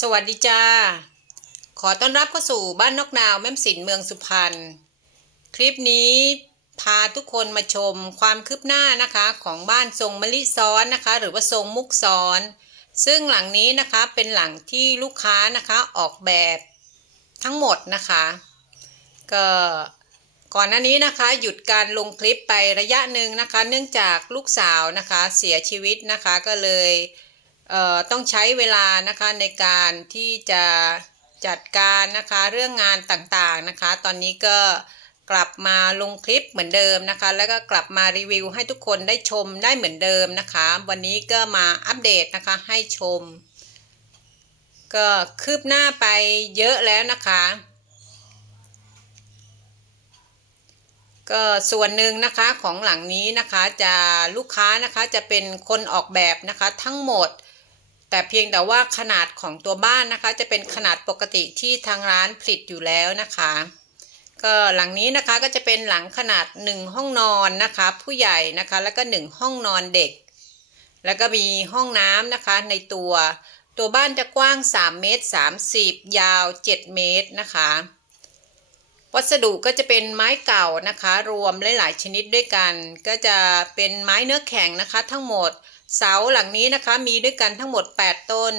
สวัสดีจ้า ขอต้อนรับเข้าสู่บ้านนกนาวแม่มสินเมืองสุพรรณ คลิปนี้พาทุกคนมาชมความคืบหน้านะคะของบ้านทรงมะลิซ้อนนะคะ หรือว่าทรงมุกซ้อน ซึ่งหลังนี้นะคะเป็นหลังที่ลูกค้านะคะออกแบบทั้งหมดนะคะ ก็ก่อนหน้านี้นะคะหยุดการลงคลิปไประยะหนึ่งนะคะ เนื่องจากลูกสาวนะคะเสียชีวิตนะคะก็เลย ต้องใช้เวลานะคะในการที่จะจัดการนะคะเรื่องงานต่างๆนะคะ ตอนนี้ก็กลับมาลงคลิปเหมือนเดิมนะคะ แล้วก็กลับมารีวิวให้ทุกคนได้ชมได้เหมือนเดิมนะคะ วันนี้ก็มาอัปเดตนะคะให้ชม ก็คืบหน้าไปเยอะแล้วนะคะ ก็ส่วนหนึ่งนะคะของหลังนี้นะคะจะลูกค้านะคะจะเป็นคนออกแบบนะคะทั้งหมด แต่เพียงแต่ว่าขนาดของตัวบ้านนะคะ จะเป็นขนาดปกติที่ทางร้านผลิตอยู่แล้วนะคะ ก็หลังนี้นะคะก็จะเป็นหลังขนาด 1 ห้องนอนนะคะ ผู้ใหญ่นะคะแล้วก็ 1 ห้องนอนเด็ก แล้วก็มีห้องน้ำนะคะในตัว ตัวบ้านจะกว้าง 3 เมตร 30 ยาว 7 เมตรนะคะวัสดุก็จะเป็นไม้เก่านะคะ รวมหลาย ๆ ชนิดด้วยกัน ก็จะเป็นไม้เนื้อแข็งนะคะ ทั้งหมด เสาหลังนี้นะคะมีด้วยกันทั้งหมด 8 ต้น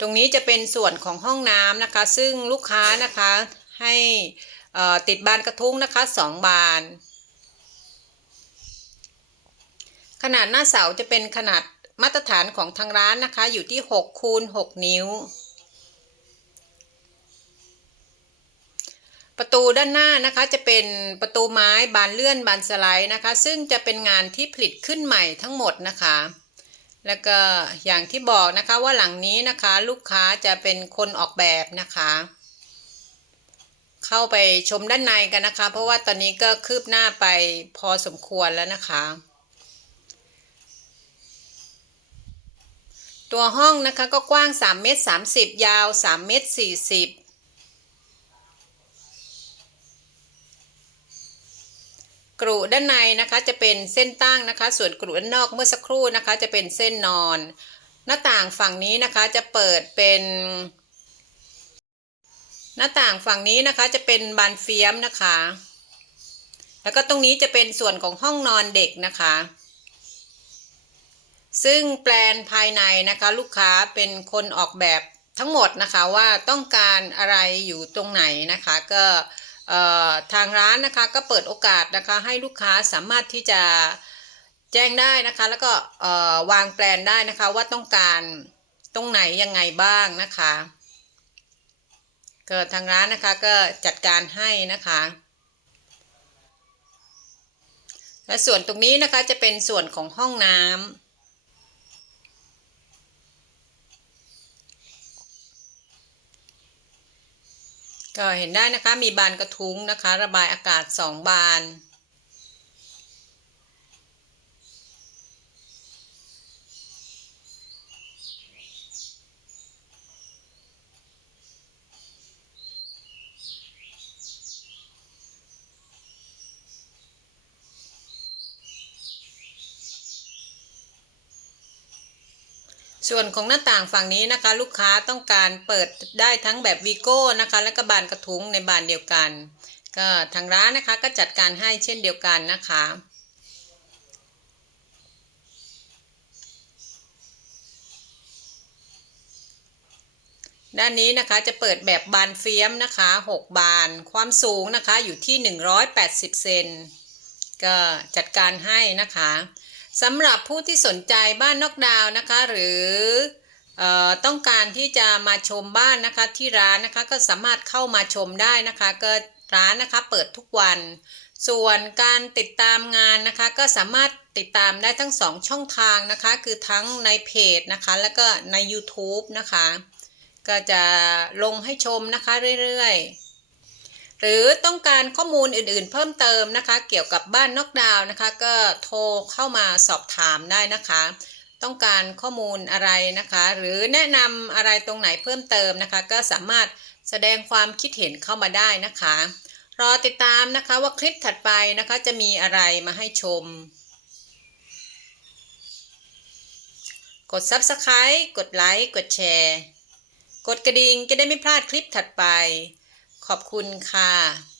ตรงนี้จะเป็นส่วนของห้องน้ำนะคะ ซึ่งลูกค้านะคะให้ติดบานกระทุ้งนะคะ2บาน ขนาดหน้าเสาจะเป็นขนาดมาตรฐานของทางร้านนะคะ อยู่ที่6คูณ6นิ้ว ประตูด้านหน้านะคะจะเป็นประตูไม้บานเลื่อนบานสไลด์นะคะ ซึ่งจะเป็นงานที่ผลิตขึ้นใหม่ทั้งหมดนะคะ แล้วก็อย่างที่บอกนะคะว่าหลังนี้นะคะลูกค้าจะเป็นคนออกแบบนะคะ เข้าไปชมด้านในกันนะคะ เพราะว่าตอนนี้ก็คืบหน้าไปพอสมควรแล้วนะคะ ตัวห้องนะคะก็กว้าง3เมตร30 ยาว3เมตร40 กรุด้านในนะคะจะเป็นเส้นตั้งนะคะ ส่วนกรุด้านนอกเมื่อสักครู่นะคะ จะเป็นเส้นนอน หน้าต่างฝั่งนี้นะคะจะเปิดเป็น หน้าต่างฝั่งนี้นะคะจะเป็นบานเฟียมนะคะ แล้วก็ตรงนี้จะเป็นส่วนของห้องนอนเด็กนะคะ ซึ่งแปลนภายในนะคะ ลูกค้าเป็นคนออกแบบทั้งหมดนะคะว่าต้องการอะไรอยู่ตรงไหนนะคะก็ ทางร้านนะคะก็เปิดโอกาสนะคะให้ลูกค้าสามารถที่จะแจ้งได้นะคะ แล้วก็วางแปลนได้นะคะว่าต้องการตรงไหนยังไงบ้างนะคะเก็ทางร้านนะคะก็จัดการให้นะคะ และส่วนตรงนี้นะคะจะเป็นส่วนของห้องน้ำ ก็เห็นได้นะคะมีบานกระทุ้งนะคะ ระบายอากาศสองบาน ส่วนของหน้าต่างฝั่งนี้นะคะ ลูกค้าต้องการเปิดได้ทั้งแบบวีโก้นะคะ และก็บานกระทุ้งในบานเดียวกัน ก็ทางร้านนะคะก็จัดการให้เช่นเดียวกันนะคะ ด้านนี้นะคะจะเปิดแบบบานเฟียมนะคะ 6 บานความสูงนะคะอยู่ที่ 180 เซนก็จัดการให้นะคะ สำหรับผู้ที่สนใจบ้านนอกดาวนะคะ หรืออต้องการที่จะมาชมบ้านนะคะที่ร้านนะคะก็สามารถเข้ามาชมได้นะคะ ก็ร้านนะคะเปิดทุกวัน ส่วนการติดตามงานนะคะ ก็สามารถติดตามได้ทั้ง 2 ช่องทางนะคะ คือทั้งในเพจนะคะ แล้วก็ใน YouTube นะคะ ก็จะลงให้ชมนะคะเรื่อยๆ หรือต้องการข้อมูลอื่นๆ เพิ่มเติมนะคะ เกี่ยวกับบ้านนอกดาวนะคะ ก็โทรเข้ามาสอบถามได้นะคะ ต้องการข้อมูลอะไรนะคะ หรือแนะนำอะไรตรงไหนเพิ่มเติมนะคะ ก็สามารถแสดงความคิดเห็นเข้ามาได้นะคะ รอติดตามนะคะว่าคลิปถัดไปนะคะจะมีอะไรมาให้ชม กด Subscribe กดไลค์กดแชร์ กดกระดิ่งจะได้ไม่พลาดคลิปถัดไป ขอบคุณค่ะ